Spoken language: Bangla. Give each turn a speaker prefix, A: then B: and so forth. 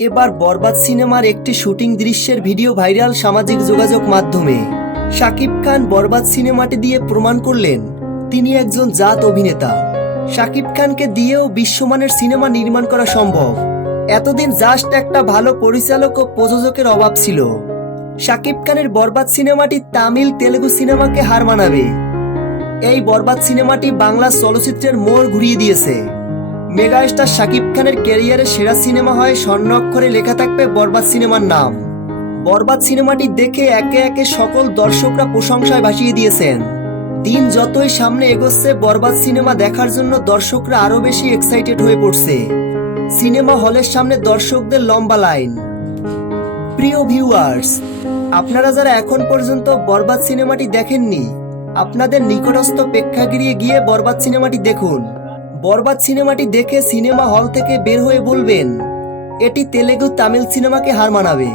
A: এবার বরবাদ সিনেমার একটি শুটিং দৃশ্যের ভিডিও ভাইরাল সামাজিক যোগাযোগ মাধ্যমে। শাকিব খান বরবাদ সিনেমাটি দিয়ে প্রমাণ করলেন, তিনি একজন জাত অভিনেতা। শাকিব খানকে দিয়েও বিশ্বমানের সিনেমা নির্মাণ করা সম্ভব। এতদিন জাস্ট একটা ভালো পরিচালক ও প্রযোজকের অভাব ছিল। শাকিব খানের বরবাদ সিনেমাটি তামিল তেলেগু সিনেমাকে হার মানাবে। এই বরবাদ সিনেমাটি বাংলা চলচ্চিত্রের মোড় ঘুরিয়ে দিয়েছে। মেগাস্টার শাকিব খানের ক্যারিয়ারের সেরা সিনেমা হয় স্বর্ণ অক্ষরে লেখা থাকবে বরবাদ সিনেমার নাম। বরবাদ সিনেমাটি দেখে একে একে সকল দর্শকরা প্রশংসায় ভাসিয়ে দিয়েছেন। দিন যতই সামনে এগোচ্ছে, বরবাদ সিনেমা দেখার জন্য দর্শকরা আরও বেশি এক্সাইটেড হয়ে পড়ছে। সিনেমা হলের সামনে দর্শকদের লম্বা লাইন। প্রিয় ভিউয়ার্স আপনারা যারা এখন পর্যন্ত বরবাদ সিনেমাটি দেখেননি, আপনাদের নিকটস্থ প্রেক্ষাগৃহে গিয়ে বরবাদ সিনেমাটি দেখুন। বরবাদ সিনেমাটি দেখে সিনেমা হল থেকে বের হয়ে বলবেন, এটি তেলেগু তামিল সিনেমাকে হার মানাবে।